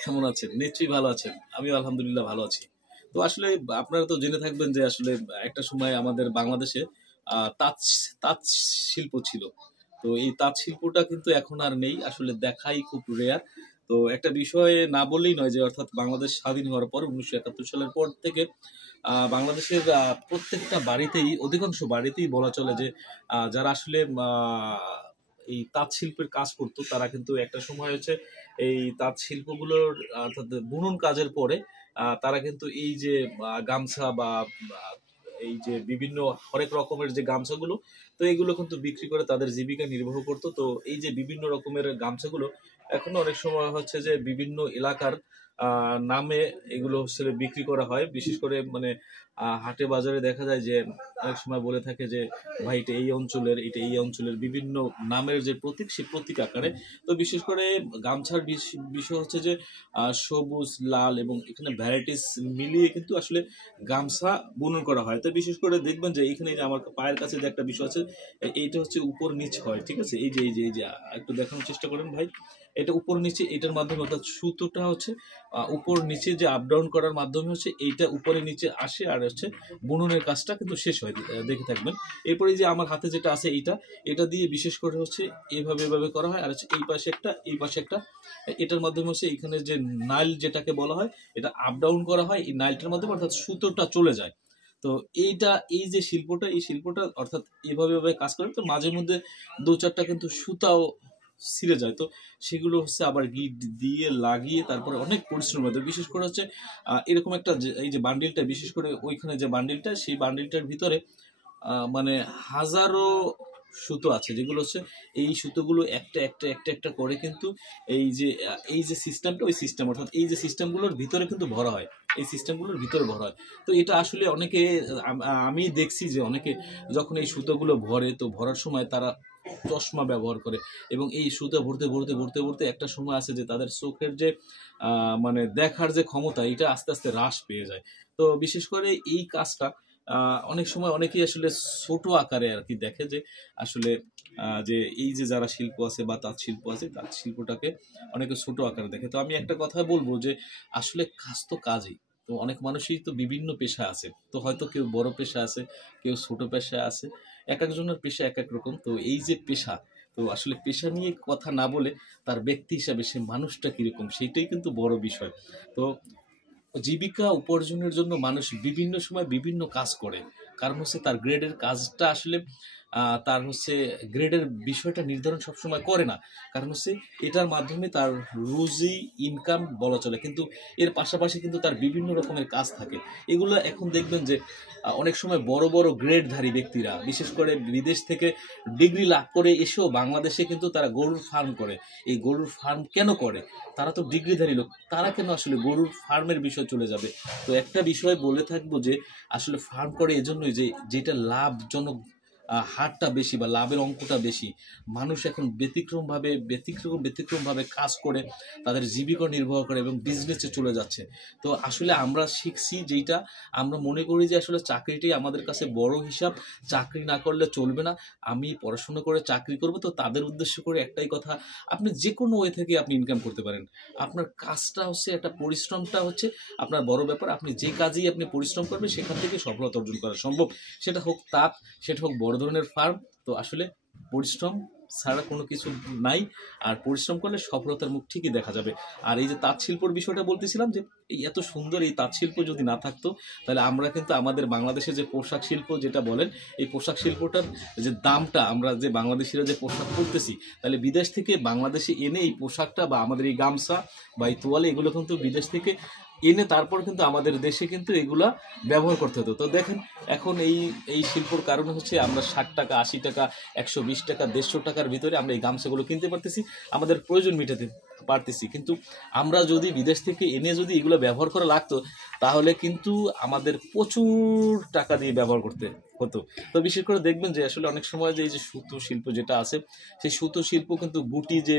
কেমন আছেন? নিশ্চয়ই ভালো আছেন। আমিও আলহামদুলিল্লাহ ভালো আছি। তো আসলে আপনারা তো জেনে থাকবেন যে আসলে একটা সময় আমাদের বাংলাদেশে তাঁত তাঁত শিল্প ছিল। তো এই তাঁত শিল্পটা কিন্তু এখন আর নেই। আসলে দেখাই খুব রেয়ার। তো একটা বিষয়ে না বললেই নয় যে অর্থাৎ বাংলাদেশ স্বাধীন হওয়ার পর ১৯৭১ সালের পর থেকে বাংলাদেশের প্রত্যেকটা বাড়িতেই অধিকাংশ বাড়িতেই বলা চলে যে যারা আসলে এই তাঁত শিল্পের কাজ করতো তারা কিন্তু একটা সময় হচ্ছে এই তাঁত শিল্পগুলোর অর্থাৎ বুনন কাজের পরে তারা কিন্তু এই যে গামছা বা আহ, এই যে বিভিন্ন হরেক রকমের যে গামছাগুলো, তো এগুলো কিন্তু বিক্রি করে তাদের জীবিকা নির্বাহ করতো। তো এই যে বিভিন্ন রকমের গামছাগুলো এখনো অনেক সময় হচ্ছে যে বিভিন্ন এলাকার নামে এগুলো হচ্ছে বিক্রি করা হয়। বিশেষ করে মানে হাটে বাজারে দেখা যায় যে অনেক সময় বলে থাকে যে ভাই এটা এই অঞ্চলের, এটা এই অঞ্চলের বিভিন্ন নামের যে প্রতীক, সেই প্রতীক আকারে। তো বিশেষ করে গামছার বিষয় হচ্ছে যে সবুজ, লাল এবং এখানে ভ্যারাইটিস মিলিয়ে কিন্তু আসলে গামছা বুনন করা হয়। তো বিশেষ করে দেখবেন যে এখানে যে আমার পায়ের কাছে যে একটা বিষয় আছে, এইটা হচ্ছে উপর নিচ হয়, ঠিক আছে? এই যে একটু দেখানোর চেষ্টা করেন ভাই। এটা উপর নিচে, এটার মাধ্যমে অর্থাৎ সুতোটা হচ্ছে উপর নিচে যে আপ ডাউন করার মাধ্যমে হচ্ছে এইটা উপরে নিচে আসে আর হচ্ছে বুননের কাজটা কিন্তু শেষ হয়। দেখে থাকবেন। এরপরে যে আমার হাতে যেটা আছে এটা দিয়ে বিশেষ করে হচ্ছে এভাবে করা হয় আর হচ্ছে এই পাশে একটা, এই পাশে একটা। এটার মাধ্যমে হচ্ছে এখানে যে নাইল যেটাকে বলা হয়, এটা আপ ডাউন করা হয় এই নাইলটার মাধ্যমে, অর্থাৎ সুতোটা চলে যায়। তো এই যে শিল্পটা, এই শিল্পটা অর্থাৎ এভাবে কাজ করে। তো মাঝে মধ্যে দু চারটা কিন্তু সুতাও ছিঁড়ে যায়। তো সেগুলো হচ্ছে আবার গিট দিয়ে লাগিয়ে তারপরে অনেক পরিশ্রমের মাধ্যমে, বিশেষ করে হচ্ছে এরকম একটা এই যে বান্ডিলটা, বিশেষ করে ওইখানে যে বান্ডিলটা, সেই বান্ডিলটার ভিতরে মানে হাজারো সুতো আছে, যেগুলো হচ্ছে এই সুতোগুলো একটা করে কিন্তু এই যে সিস্টেমটা, ওই সিস্টেম অর্থাৎ এই যে সিস্টেমগুলোর ভিতরে কিন্তু ভরা হয়, এই সিস্টেমগুলোর ভিতরে ভরা হয়। তো এটা আসলে অনেকে আমি দেখছি যে অনেকে যখন এই সুতোগুলো ভরে, তো ভরার সময় তারা চশমা ব্যবহার করে এবং এই সুতো ভরতে একটা সময় আছে যে তাদের চোখের যে মানে দেখার যে ক্ষমতা, এটা আস্তে আস্তে হ্রাস পেয়ে যায়। তো বিশেষ করে এই কাজটা অনেক সময় অনেকেই আসলে ছোট আকারে আর কি দেখে যে আসলে যে এই যে যারা শিল্প আছে বা তাঁত শিল্প আছে, তাঁত শিল্পটাকে অনেকে ছোট আকারে দেখে। তো আমি একটা কথা বলবো যে আসলে কাজ তো কাজই। তো অনেক মানুষই তো বিভিন্ন পেশা আছে, তো হয়তো কেউ বড় পেশা আছে, কেউ ছোট পেশা আছে, এক একজনের পেশা এক এক রকম। তো এই যে পেশা, তো আসলে পেশা নিয়ে কথা না বলে তার ব্যক্তি হিসাবে সে মানুষটা কিরকম সেইটাই কিন্তু বড় বিষয়। তো জীবিকা উপার্জনের জন্য মানুষ বিভিন্ন সময় বিভিন্ন কাজ করে, কারণ হচ্ছে তার গ্রেডের কাজটা আসলে তার হচ্ছে গ্রেডের বিষয়টা নির্ধারণ সবসময় করে না, কারণ হচ্ছে এটার মাধ্যমে তার রুজি ইনকাম বলা চলে। কিন্তু এর পাশাপাশি কিন্তু তার বিভিন্ন রকমের কাজ থাকে। এগুলো এখন দেখবেন যে অনেক সময় বড় বড় গ্রেডধারী ব্যক্তিরা, বিশেষ করে বিদেশ থেকে ডিগ্রি লাভ করে এসেও বাংলাদেশে কিন্তু তারা গরুর ফার্ম করে। এই গরুর ফার্ম কেন করে? তারা তো ডিগ্রিধারী লোক, তারা কেন আসলে গরুর ফার্মের বিষয় চলে যাবে? তো একটা বিষয় বলে থাকবো যে আসলে ফার্ম করে এজন্যই যে যেটা লাভজনক, হারটা বেশি বা লাভের অঙ্কটা বেশি। মানুষ এখন ব্যতিক্রমভাবে কাজ করে তাদের জীবিকা নির্বাহ করে এবং বিজনেসে চলে যাচ্ছে। তো আসলে আমরা শিখছি যেটা, আমরা মনে করি যে আসলে চাকরিটাই আমাদের কাছে বড় হিসাব, চাকরি না করলে চলবে না, আমি পড়াশোনা করে চাকরি করব। তো তাদের উদ্দেশ্য করে একটাই কথা, আপনি যে কোনো ওয়ে থেকে আপনি ইনকাম করতে পারেন। আপনার কাজটা হচ্ছে একটা, পরিশ্রমটা হচ্ছে আপনার বড় ব্যাপার। আপনি যে কাজেই আপনি পরিশ্রম করবেন সেখান থেকে সফলতা অর্জন করা সম্ভব। সেটা হোক তাঁত, সেটা হোক বড় ধরনের ফার্ম। তো আসলে পরিশ্রম ছাড়া কোনো কিছু নাই, আর পরিশ্রম করলে সফলতার মুখ ঠিকই দেখা যাবে। আর এই যে তাঁত শিল্পর বিষয়টা বলতেছিলাম, যে এই এত সুন্দর এই তাঁত শিল্প যদি না থাকতো, তাহলে আমরা কিন্তু আমাদের বাংলাদেশে যে পোশাক শিল্প যেটা বলেন, এই পোশাক শিল্পটার যে দামটা, আমরা যে বাংলাদেশিরা যে পোশাক পরতেছি, তাহলে বিদেশ থেকে বাংলাদেশে এনে এই পোশাকটা বা আমাদের এই গামছা বা এই তোয়ালে, এগুলো কিন্তু বিদেশ থেকে এনে তারপর কিন্তু আমাদের দেশে কিন্তু এগুলা ব্যবহার করতে হতো। তো দেখেন এখন এই এই শিল্পর কারণে হচ্ছে আমরা 60 টাকা, 80 টাকা, 120 টাকা, 150 টাকার ভিতরে আমরা এই গামছাগুলো কিনতে পারতেছি, আমাদের প্রয়োজন মেটাতে পারতেছি। কিন্তু আমরা যদি বিদেশ থেকে এনে যদি এগুলো ব্যবহার করা লাগতো, তাহলে কিন্তু আমাদের প্রচুর টাকা দিয়ে ব্যবহার করতে হতো। তো বিশেষ করে দেখবেন যে আসলে অনেক সময় যে এই যে সুতো শিল্প যেটা আছে, সেই সুতো শিল্প কিন্তু গুটি যে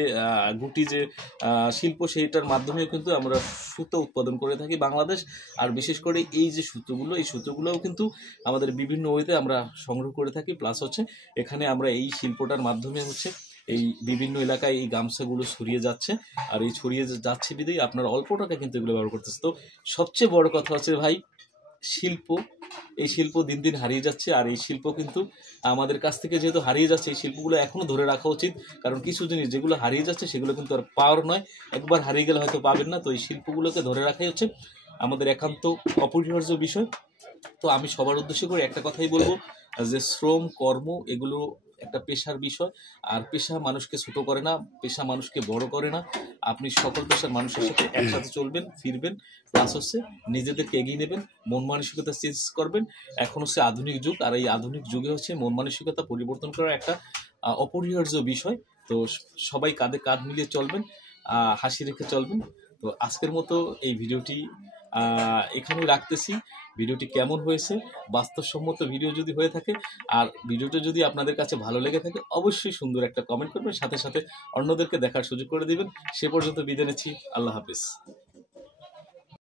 শিল্প, সেইটার মাধ্যমেও কিন্তু আমরা সুতো উৎপাদন করে থাকি বাংলাদেশ। আর বিশেষ করে এই যে সুতোগুলো, এই সুতোগুলোও কিন্তু আমাদের বিভিন্ন ওয়েতে আমরা সংগ্রহ করে থাকি। প্লাস হচ্ছে এখানে আমরা এই শিল্পটার মাধ্যমে হচ্ছে এই বিভিন্ন এলাকায় এই গামছাগুলো ছড়িয়ে যাচ্ছে, আর এই ছড়িয়ে যাচ্ছে বিধেই আপনার অল্প টাকা কিন্তু এগুলো ব্যবহার করতেছে। তো সবচেয়ে বড় কথা হচ্ছে ভাই শিল্প, এই শিল্প দিন দিন হারিয়ে যাচ্ছে। আর এই শিল্প কিন্তু আমাদের কাছ থেকে যেহেতু হারিয়ে যাচ্ছে, এই শিল্পগুলো এখনো ধরে রাখা উচিত, কারণ কিছু জিনিস যেগুলো হারিয়ে যাচ্ছে সেগুলো কিন্তু আর পাওয়ার নয়, একবার হারিয়ে গেলে হয়তো পাবেন না। তো এই শিল্পগুলোকে ধরে রাখাই হচ্ছে আমাদের একান্ত অপরিহার্য বিষয়। তো আমি সবার উদ্দেশ্য করে একটা কথাই বলবো যে শ্রম কর্ম এগুলো একটা পেশার বিষয়, আর পেশা মানুষকে ছোট করে না, পেশা মানুষকে বড় করে না। আপনি সকল পেশার মানুষের সাথে একসাথে চলবেন, ফিরবেন, প্লাস হচ্ছে নিজেদেরকে এগিয়ে নেবেন, মন মানসিকতা চেঞ্জ করবেন। এখন হচ্ছে আধুনিক যুগ, আর এই আধুনিক যুগে হচ্ছে মন মানসিকতা পরিবর্তন করা একটা অপরিহার্য বিষয়। তো সবাই কাঁধে কাঁধ মিলিয়ে চলবেন, হাসি রেখে চলবেন। তো আজকের মতো এই ভিডিওটি এখানেই রাখতেছি। ভিডিওটি কেমন হয়েছে, বাস্তবসম্মত ভিডিও যদি হয়ে থাকে আর ভিডিওটা যদি আপনাদের কাছে ভালো লেগে থাকে, অবশ্যই সুন্দর একটা কমেন্ট করবেন, সাথে সাথে অন্যদেরকে দেখার সুযোগ করে দিবেন। সে পর্যন্ত বিদায় নিচ্ছি, আল্লাহ হাফেজ।